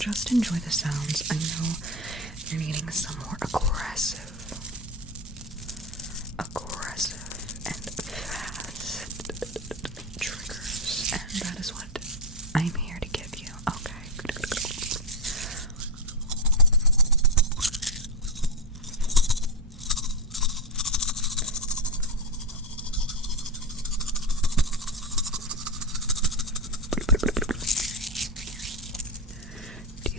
just enjoy the sounds. I know you're needing some more aggressive and fast triggers, and that is what I'm here to give you. Okay. Do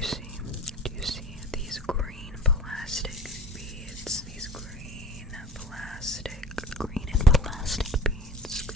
you see these green plastic beads? These green and plastic beads.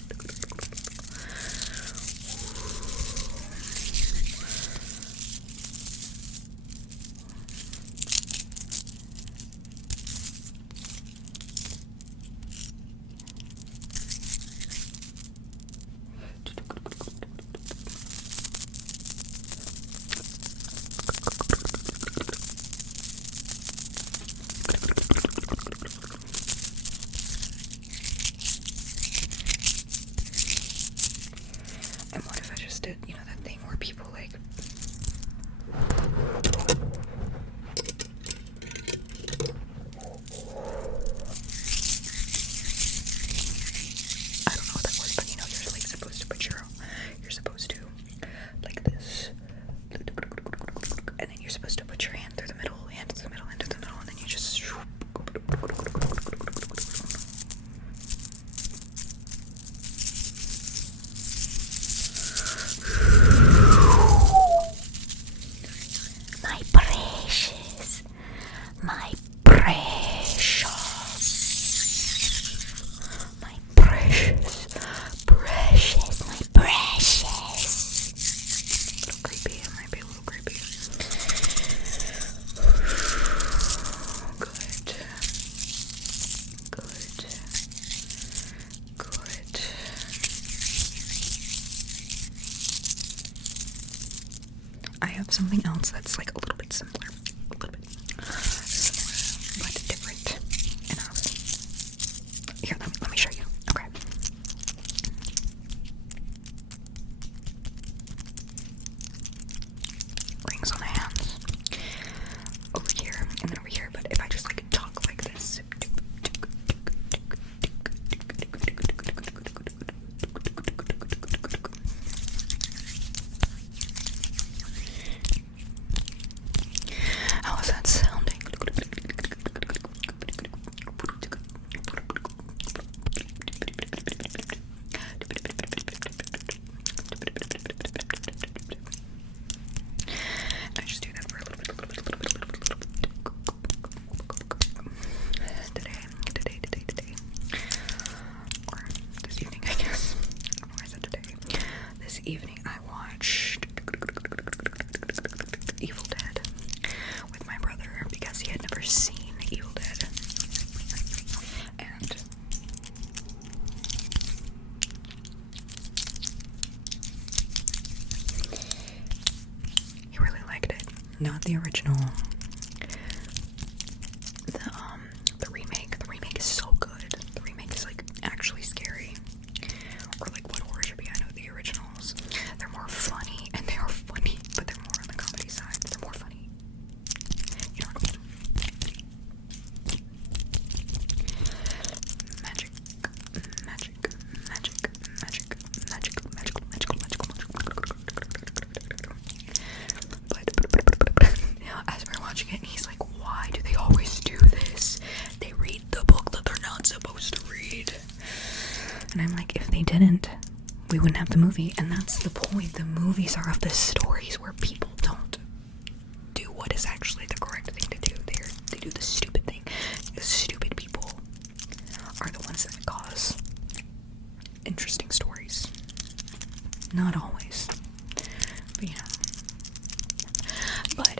And what if I just did, that thing where people like I don't know what that was, but you're like supposed to put you're supposed to like this, and then you're supposed to put your hand through the middle, and then you just my precious. A little creepy, it might be a little creepy. Good. I have something else that's like a little bit simpler. But different enough. Here, let me show you. Okay. Rings on the hands. Over here, and then over here. But if I just like talk like this. How is that sounding? I just do that for a little bit. Today. Or this evening, I guess. I don't know why I said today. This evening, I watched Evil Dead with my brother because he had never seen Evil Dead. And he really liked it. Not the original. The remake. The remake is so good. The remake is like actually scary. Or like what horror should be. I know the originals. They're more funny, and they are funny, but they're more on the comedy side. They're more funny. You know what I mean? But as we're watching it, he's like, why do they always do this? They read the book that they're not supposed to read. And I'm like, if they didn't, we wouldn't have the movie. And that's the point. The movies are of the stories where people don't do what is actually the correct thing to do. They do the stupid thing. The stupid people are the ones that cause interesting stories. Not always. But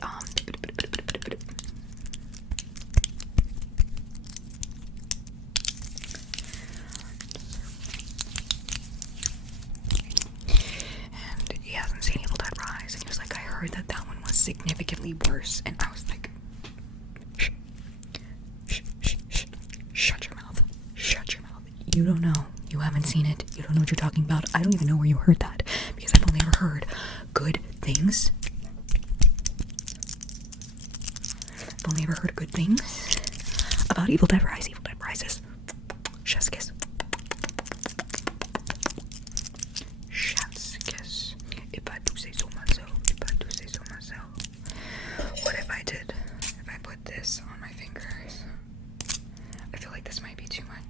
and he hasn't seen Evil Dead Rise, and he was like, I heard that one was significantly worse, and I was like, shut your mouth. You don't know. You haven't seen it. You don't know what you're talking about. I don't even know where you heard that, because I've only ever heard good things still never heard good things about Evil Dead Rise. Evil Dead Rises. Chef's kiss. Chef's kiss. If I do say so myself. If I do say so myself. What if I did? If I put this on my fingers? I feel like this might be too much.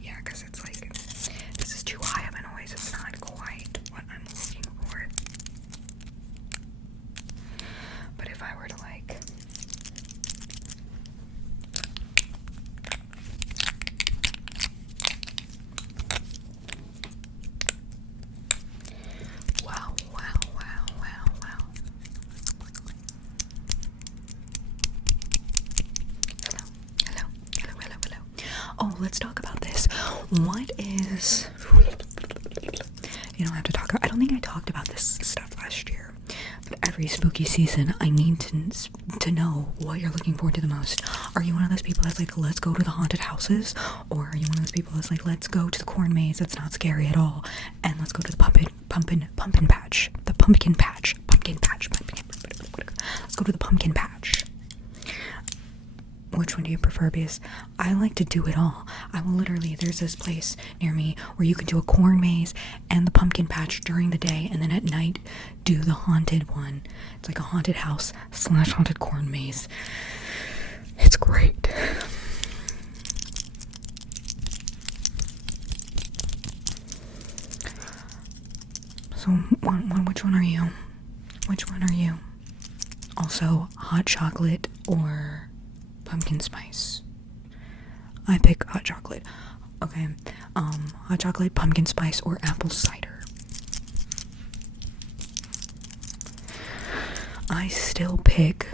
Yeah, because it's like, this is too high of a noise. It's not quite what I'm looking for. But if I were to like, wow, wow, wow, wow, wow. Hello, hello, hello, hello, hello. Oh, let's talk about this. What is, you don't have to talk, I don't think I talked about this stuff last year, but every spooky season I need to know what you're looking forward to the most. Are you one of those people that's like, let's go to the haunted houses? Or are you one of those people that's like, let's go to the corn maze that's not scary at all, and let's go to the pumpkin patch, let's go to the pumpkin patch? Which one do you prefer? Because I like to do it all. I will literally, there's this place near me where you can do a corn maze and the pumpkin patch during the day, and then at night do the haunted one. It's like a haunted house / haunted corn maze. It's great. So which one are you? Which one are you? Also, hot chocolate or pumpkin spice? I pick hot chocolate. Okay. Hot chocolate, pumpkin spice, or apple cider. I still pick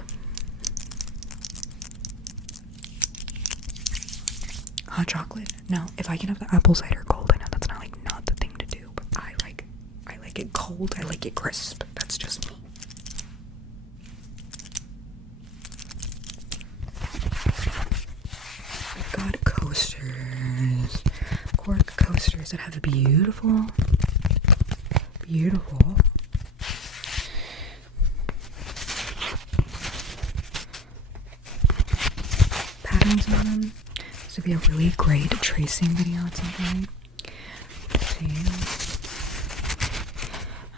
hot chocolate. Now, if I can have the apple cider cold, I know that's not the thing to do, but I like it cold. I like it crisp. That's just me. I've got coasters, Cork coasters that have beautiful patterns on them. This would be a really great tracing video at some point. Let's see.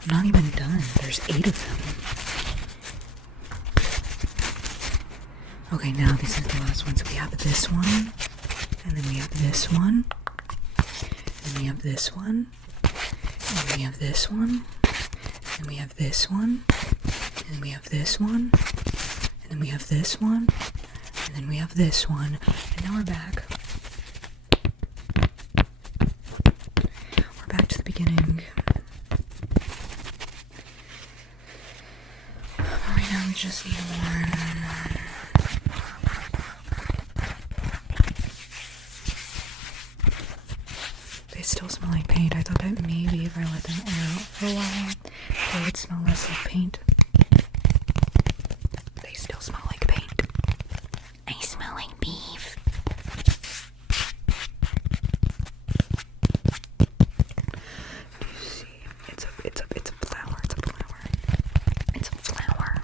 I'm not even done. There's 8 of them. Okay, now this is the last one. So we have this one, and then we have this one, and then we have this one, and then we have this one, and we have this one, and then we have this one, and then we have this one, and then we have this one, and now we're back. We're back to the beginning. But right now we just need one. They still smell like paint. I thought that maybe if I let them air out for a while, they would smell less like paint. They still smell like paint. I smell like beef. Do you see? It's a flower. It's a flower. It's a flower.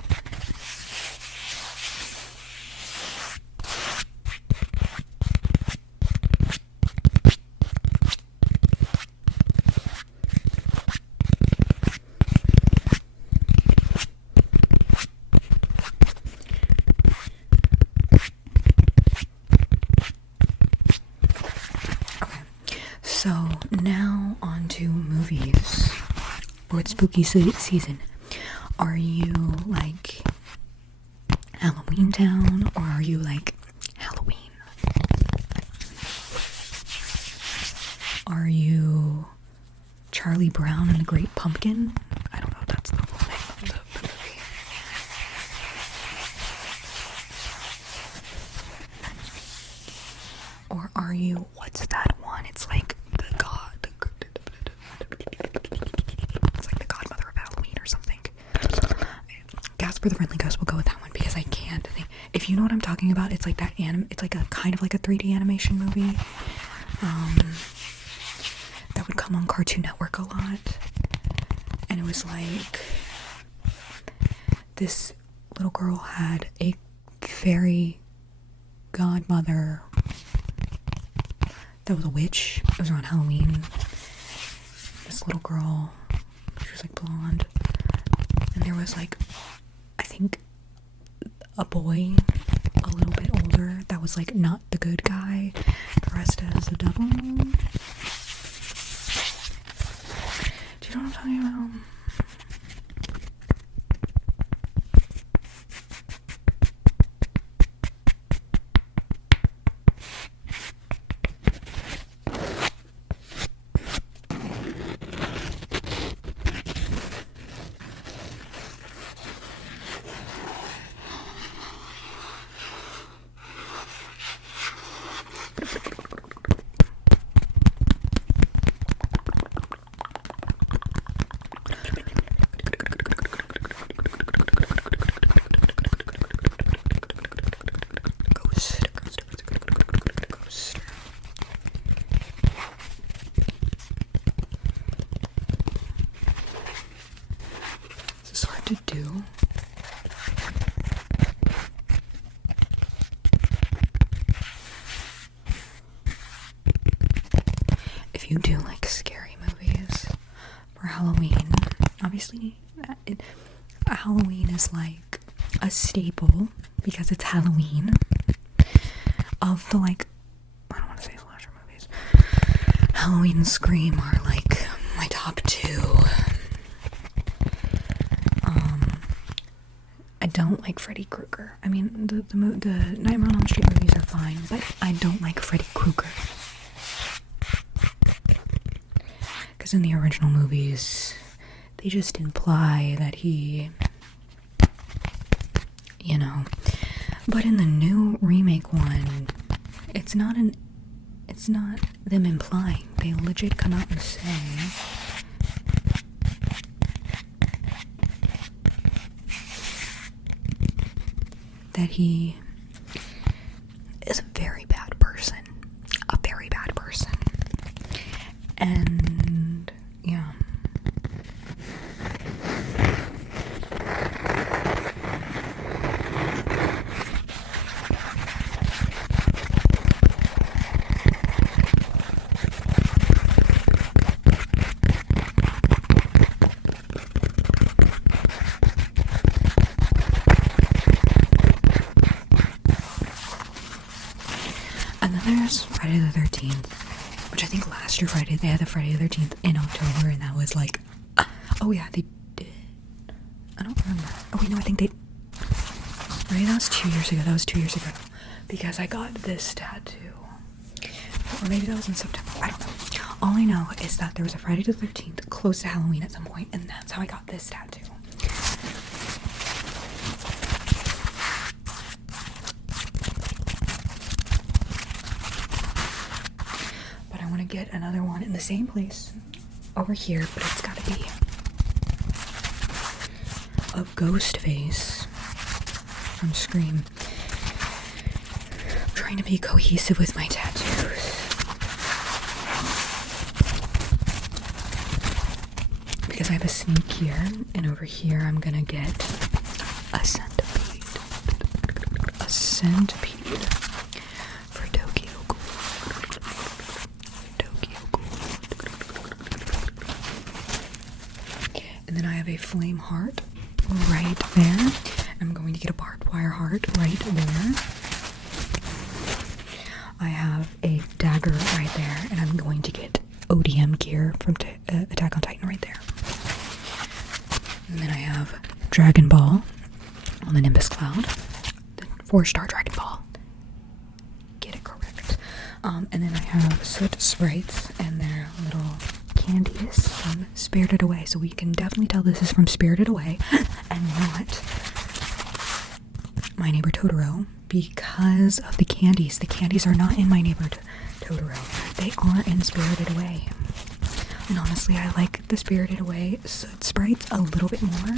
So now on to movies for its spooky season. Are you like Halloween Town, or are you like Halloween? Are you Charlie Brown and the Great Pumpkin? I don't know if that's the full name of the movie. Or are you, what's that one? It's like it's like the godmother of Halloween or something. Gasper the Friendly Ghost, will go with that one because I can't think. If you know what I'm talking about, it's like that it's like a kind of like a 3D animation movie. That would come on Cartoon Network a lot. And it was like this little girl had a fairy godmother that was a witch. It was around Halloween. This little girl, she was like blonde, and there was like, I think, a boy a little bit older that was like not the good guy, dressed as a devil. Do you know what I'm talking about? To do. If you do like scary movies for Halloween, obviously Halloween is like a staple because it's Halloween of the like, I don't want to say slasher movies. Halloween and Scream are like my top two. I don't like Freddy Krueger. I mean, the Nightmare on Elm Street movies are fine, but I don't like Freddy Krueger. Because in the original movies, they just imply that he, you know. But in the new remake one, it's not them implying. They legit come out and say that he is a very bad person. And yeah. There's Friday the 13th, which I think last year Friday, they had the Friday the 13th in October, and that was like, oh yeah, they did. I don't remember. Oh wait, no, I think they, right, that was 2 years ago, because I got this tattoo, or maybe that was in September, I don't know. All I know is that there was a Friday the 13th close to Halloween at some point, and that's how I got this tattoo. Get another one in the same place over here, but it's gotta be a ghost face from Scream. I'm trying to be cohesive with my tattoos because I have a snake here, and over here I'm gonna get a centipede for Tokyo. And then I have a flame heart right there. I'm going to get a barbed wire heart right there. I have a dagger right there, and I'm going to get ODM gear from Attack on Titan right there. And then I have Dragon Ball on the Nimbus Cloud, the 4-star Dragon Ball. Get it correct. And then I have Soot Sprites and their little candies from Spirited Away, so we can definitely tell this is from Spirited Away and not My Neighbor Totoro because of the candies. The candies are not in My Neighbor Totoro. They are in Spirited Away. And honestly, I like the Spirited Away Soot Sprites a little bit more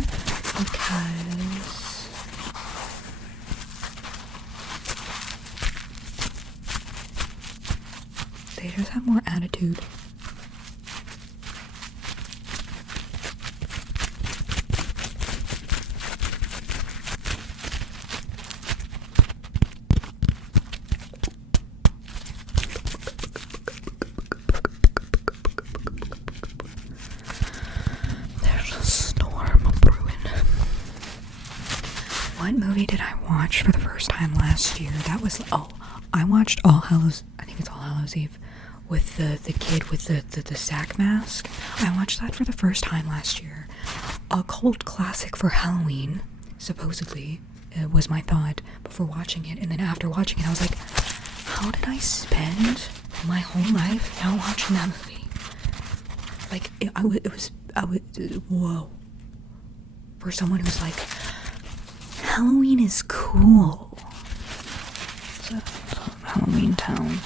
because they just have more attitude. What movie did I watch for the first time last year? That was, I watched All Hallows, I think it's All Hallows Eve, with the kid with the sack mask. I watched that for the first time last year. A cult classic for Halloween, supposedly, was my thought before watching it. And then after watching it, I was like, how did I spend my whole life not watching that movie? Like, whoa. For someone who's like, Halloween is cool. It's a Halloween Town.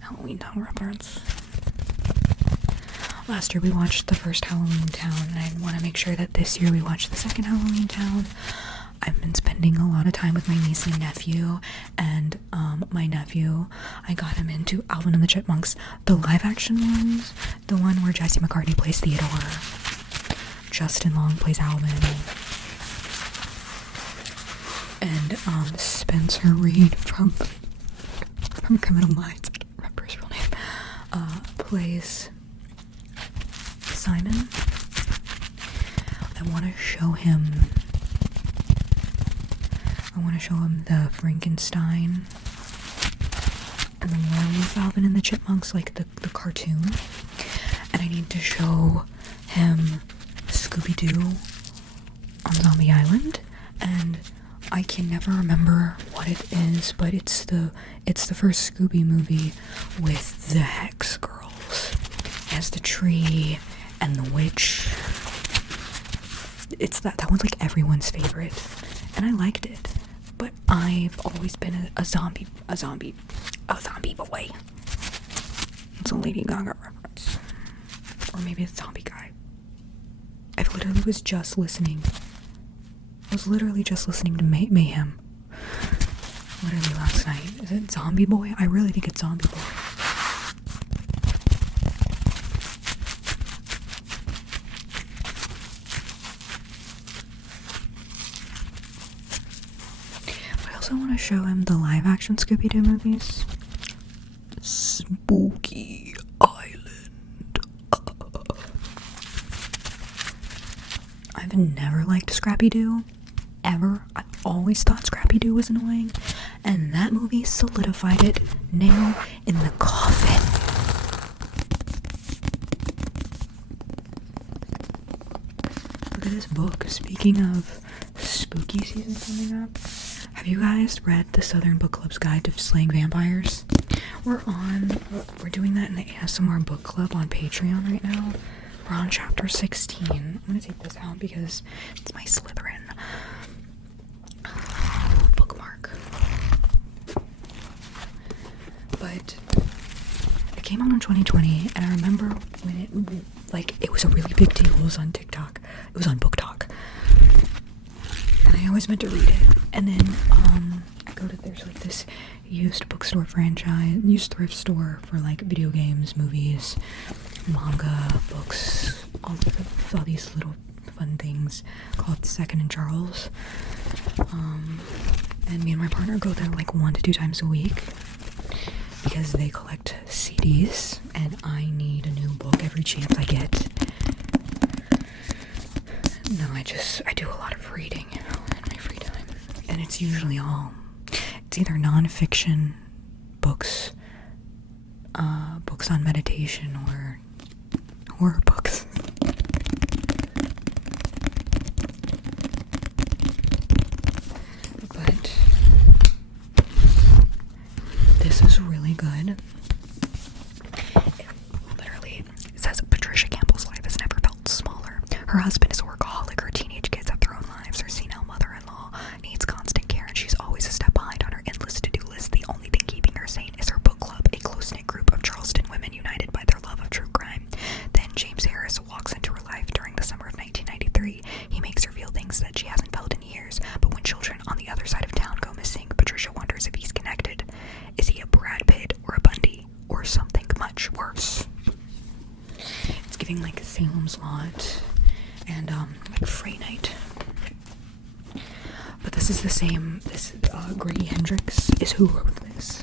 Halloween Town reference. Last year we watched the first Halloween Town, and I want to make sure that this year we watch the second Halloween Town. I've been spending a lot of time with my niece and nephew, and my nephew, I got him into Alvin and the Chipmunks, the live action ones, the one where Jesse McCartney plays Theodore, Justin Long plays Alvin, and Spencer Reed from Criminal Minds, I can't remember his real name, plays Simon. I want to show him the Frankenstein and the werewolf Alvin and the Chipmunks, like the cartoon, and I need to show him Scooby-Doo on Zombie Island, and I can never remember what it is, but it's the first Scooby movie with the Hex Girls as the tree and the witch. It's that one's like everyone's favorite, and I liked it. But I've always been a zombie boy. It's a Lady Gaga reference, or maybe it's Zombie Guy. I literally was just listening. To Mayhem. Literally last night. Is it Zombie Boy? I really think it's Zombie Boy. I also want to show him the live action Scooby-Doo movies. Spooky Island. I've never liked Scrappy-Doo. Ever. I've always thought Scrappy-Doo was annoying, and that movie solidified it. Nail in the coffin. Look at this book. Speaking of spooky season coming up, have you guys read the Southern Book Club's Guide to Slaying Vampires? We're doing that in the ASMR book club on Patreon right now. We're on chapter 16. I'm gonna take this out because it's my Slytherin bookmark. But it came out in 2020, and I remember when it was a really big deal. It was on TikTok. It was on Book Talk. And I always meant to read it. And then I go to, there's like this used bookstore franchise, used thrift store for like video games, movies, manga, books, all these little fun things called Second and Charles. And me and my partner go there like 1 to 2 times a week because they collect CDs, and I need a new book every chance I get. No, I do a lot of reading in my free time, and it's usually it's either non-fiction books, books on meditation, or horror books. But this is really good. It says Patricia Campbell's life has never felt smaller. Her husband is a workaholic, her teenage kids have their own lives, her senile mother-in-law needs constant care, and she's always a step behind on her endless to-do list. The only thing keeping her sane is her book club, a close-knit group of Charleston women united by their love of true crime. Then James Harris walks into her life during the summer of 1993. He makes her feel things that she hasn't felt in years, but when children on the other side of town go missing, Patricia wonders if he's connected. Is he a Brad Pitt or a Bundy, or something much worse? It's giving like Salem's Lot and like Frey Night. But this is the same. Grady Hendrix is who wrote this,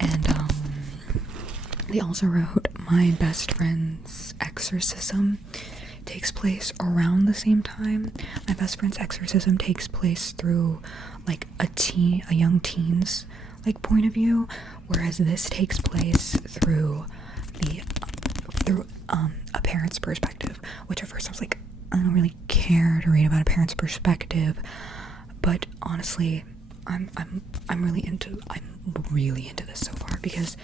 and they also wrote My Best Friend's Exorcism. takes place around the same time. My best friend's exorcism takes place through like a young teen's like point of view, whereas this takes place through a parent's perspective, which at first I was like, I don't really care to read about a parent's perspective, but honestly, I'm really into this so far, because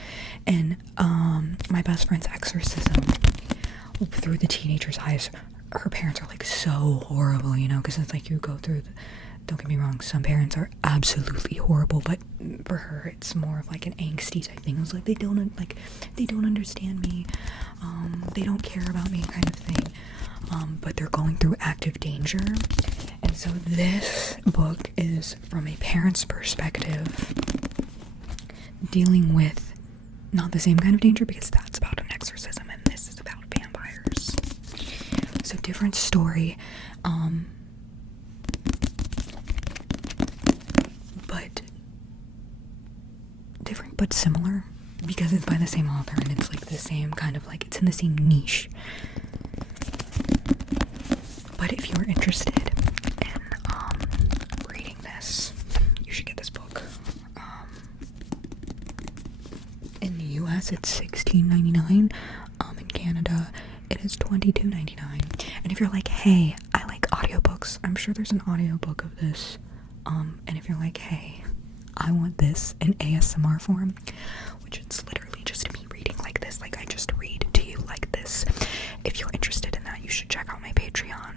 in my best friend's exorcism, through the teenager's eyes, her parents are like so horrible, you know, because it's like you go through don't get me wrong, some parents are absolutely horrible, but for her it's more of like an angsty type thing. It was like they don't understand me, they don't care about me kind of thing, but they're going through active danger. And so this book is from a parent's perspective, dealing with not the same kind of danger, because that's about an exorcism and this is about vampires. So different story, but different but similar, because it's by the same author and it's like the same kind of like, it's in the same niche. But if you're interested in reading this, you should get this book. In the US it's $16.99. In Canada it is $22.99. And if you're like, hey, I like audiobooks, I'm sure there's an audiobook of this. And if you're like, hey, I want this in ASMR form, which it's literally just me reading like this, like I just read to you like this. If you're interested in that, you should check out my Patreon.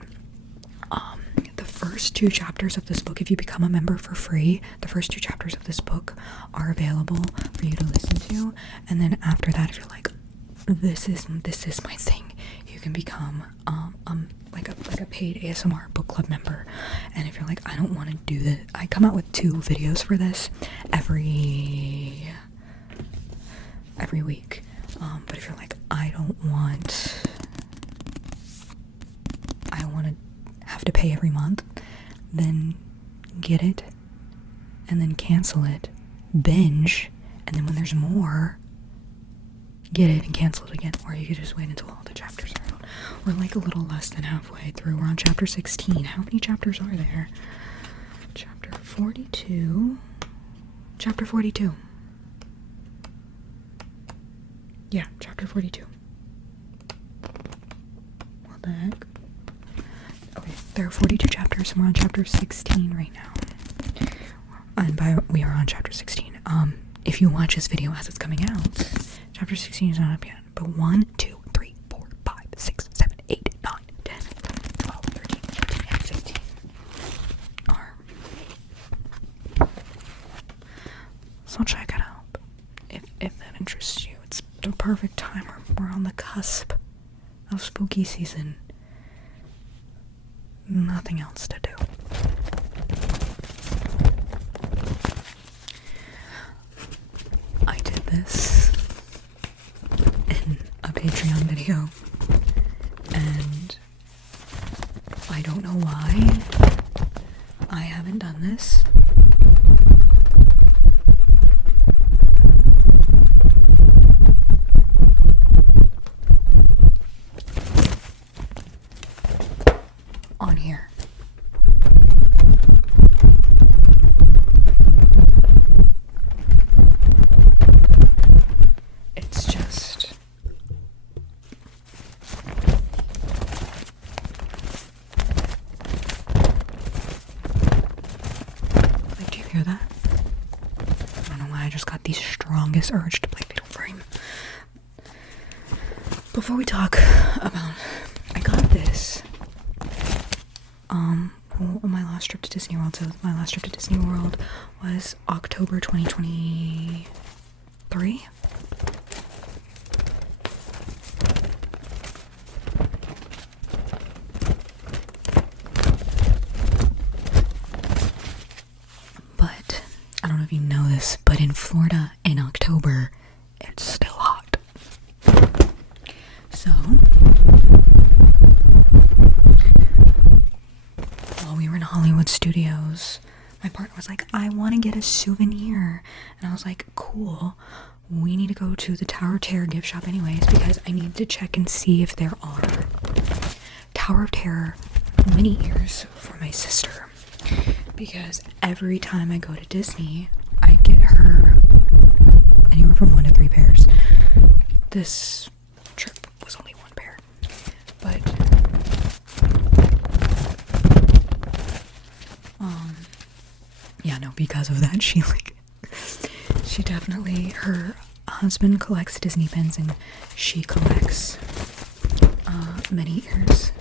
The first 2 chapters of this book, if you become a member for free, the first 2 chapters of this book are available for you to listen to. And then after that, if you're like, this is my thing, you can become like a paid ASMR book club member. And if you're like, I don't want to do this, I come out with 2 videos for this every week. But if you're like, I want to have to pay every month, then get it and then cancel it, binge, and then when there's more, get it and cancel it again. Or you could just wait until all the chapters are out. We're like a little less than halfway through. We're on chapter 16. How many chapters are there? Chapter 42. Chapter 42. Yeah, chapter 42. What the heck? Okay, there are 42 chapters, and we're on chapter 16 right now. And we are on chapter 16. If you watch this video as it's coming out, chapter 16 is not up yet. But 1, 2, 3, 4, 5, 6, 7, 8, 9, 10, 11, 12, 13, 14, and 15 are. So check it out. If that interests you. It's the perfect time. We're on the cusp of spooky season. Nothing else to do. I did this in a Patreon video, and I don't know why I haven't done this. On here. It's just like, do you hear that? I don't know why I just got the strongest urge to play Fatal Frame. Before we talk about, I got this on my last trip to Disney World. So my last trip to Disney World was October 2023. But I don't know if you know this, but in Florida in October, it's still hot. So while we were in Hollywood Studios, my partner was like, I want to get a souvenir. And I was like, cool. We need to go to the Tower of Terror gift shop anyways, because I need to check and see if there are Tower of Terror mini ears for my sister, because every time I go to Disney, I get her anywhere from 1 to 3 pairs. This trip was only 1 pair, but yeah, no, because of that, she definitely, her husband collects Disney pins and she collects mini ears.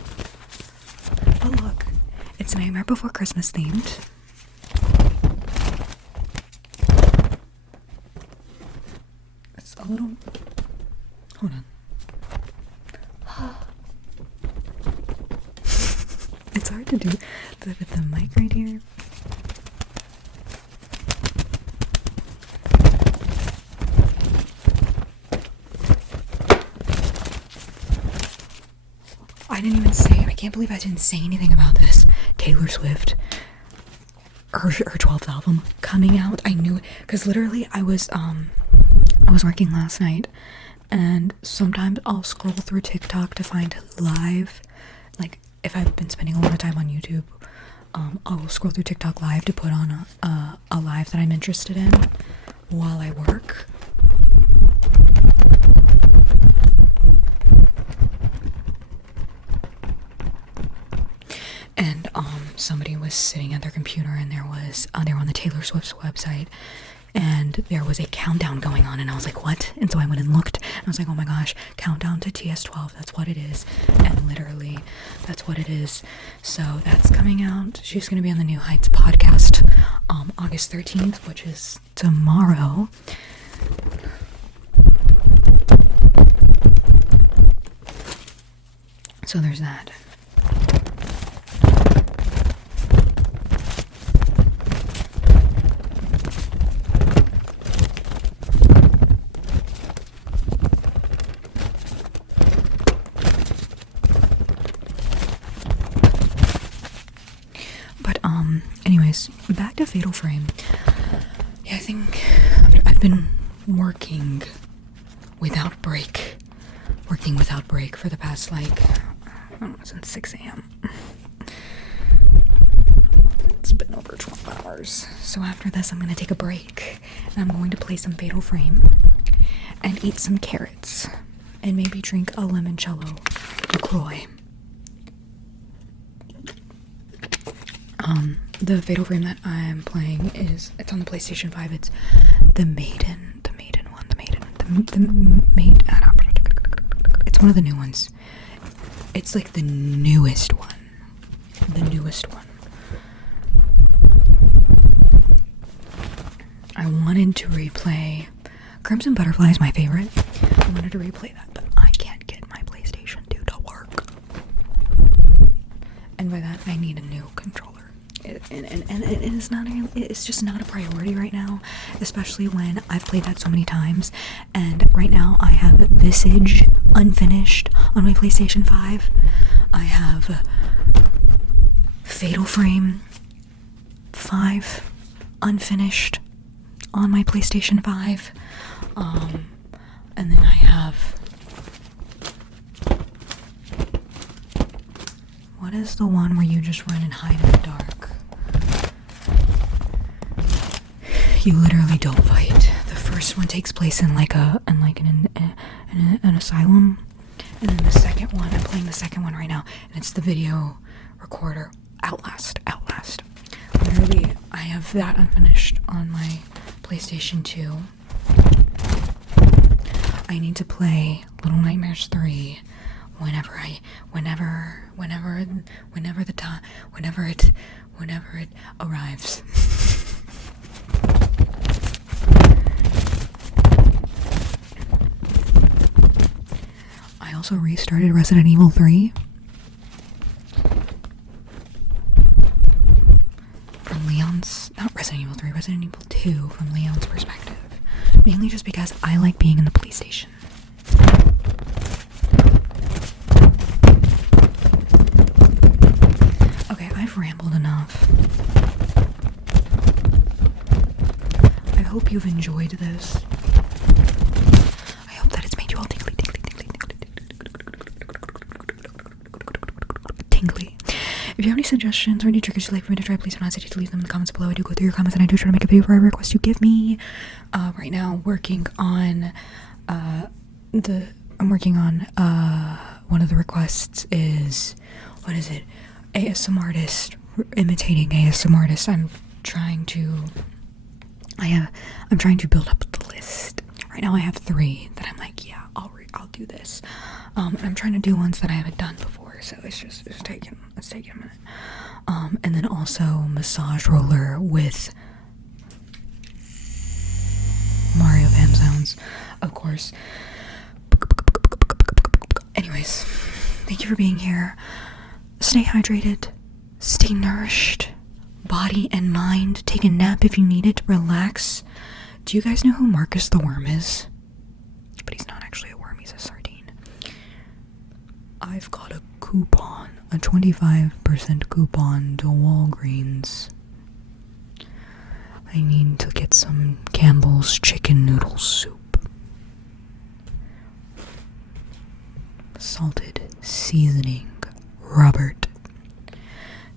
But look, it's Nightmare Before Christmas themed. It's a little, hold on. It's hard to do with the mic right here. I can't believe I didn't say anything about this. Taylor Swift, her 12th album coming out. I knew it, because literally I was working last night, and sometimes I'll scroll through TikTok to find live, like if I've been spending a lot of time on YouTube, I'll scroll through TikTok live to put on a live that I'm interested in while I work. And somebody was sitting at their computer, and they were on the Taylor Swift's website, and there was a countdown going on, and I was like, what? And so I went and looked, and I was like, oh my gosh, countdown to TS12, that's what it is. And literally, that's what it is. So that's coming out. She's going to be on the New Heights podcast August 13th, which is tomorrow. So there's that. Anyways, back to Fatal Frame. Yeah, I think I've been working without break for the past, like, I don't know, since 6 a.m. It's been over 12 hours. So after this, I'm gonna take a break, and I'm going to play some Fatal Frame and eat some carrots and maybe drink a limoncello LaCroix. The Fatal Frame that I'm playing it's on the PlayStation 5. It's the Maiden one. It's one of the new ones. It's like the newest one. I wanted to replay Crimson Butterfly is my favorite. I wanted to replay that, but I can't get my PlayStation 2 to work. And by that, I need a new controller. It's just not a priority right now, especially when I've played that so many times, and right now I have Visage unfinished on my PlayStation 5. I have Fatal Frame 5 unfinished on my PlayStation 5, and then I have, what is the one where you just run and hide in the dark? You literally don't fight. The first one takes place in an asylum, and then the second one, I'm playing the second one right now, and it's the video recorder. Outlast. Literally, I have that unfinished on my PlayStation 2. I need to play Little Nightmares 3 whenever it arrives. I also restarted Resident Evil 3 from Resident Evil 2 from Leon's perspective. Mainly just because I like being in the police station. Okay, I've rambled enough. I hope you've enjoyed this. I hope that it's made you all tingly. tingly. If you have any suggestions or any triggers you'd like for me to try, please don't hesitate to leave them in the comments below. I do go through your comments and I do try to make a video for every request you give me. Right now working on one of the requests is, what is it? ASMR artist imitating ASMR artist. I'm trying to build up the list. Right now I have 3 that I'm like, yeah, I'll do this. And I'm trying to do ones that I haven't done before, so it's taking a minute. And then also massage roller with Mario Van sounds, of course. Anyways, thank you for being here. Stay hydrated, stay nourished, body and mind. Take a nap if you need it, relax. Do you guys know who Marcus the Worm is? But he's not actually a worm, he's a sardine. I've got a coupon, a 25% coupon to Walgreens. I need to get some Campbell's chicken noodle soup. Salted seasoning, Robert.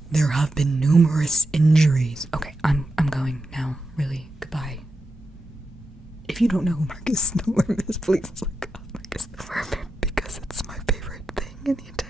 There have been numerous injuries. Okay, I'm going now. Really, goodbye. If you don't know who Marcus the Worm is, please look up Marcus the Worm because it's my favorite thing in the entire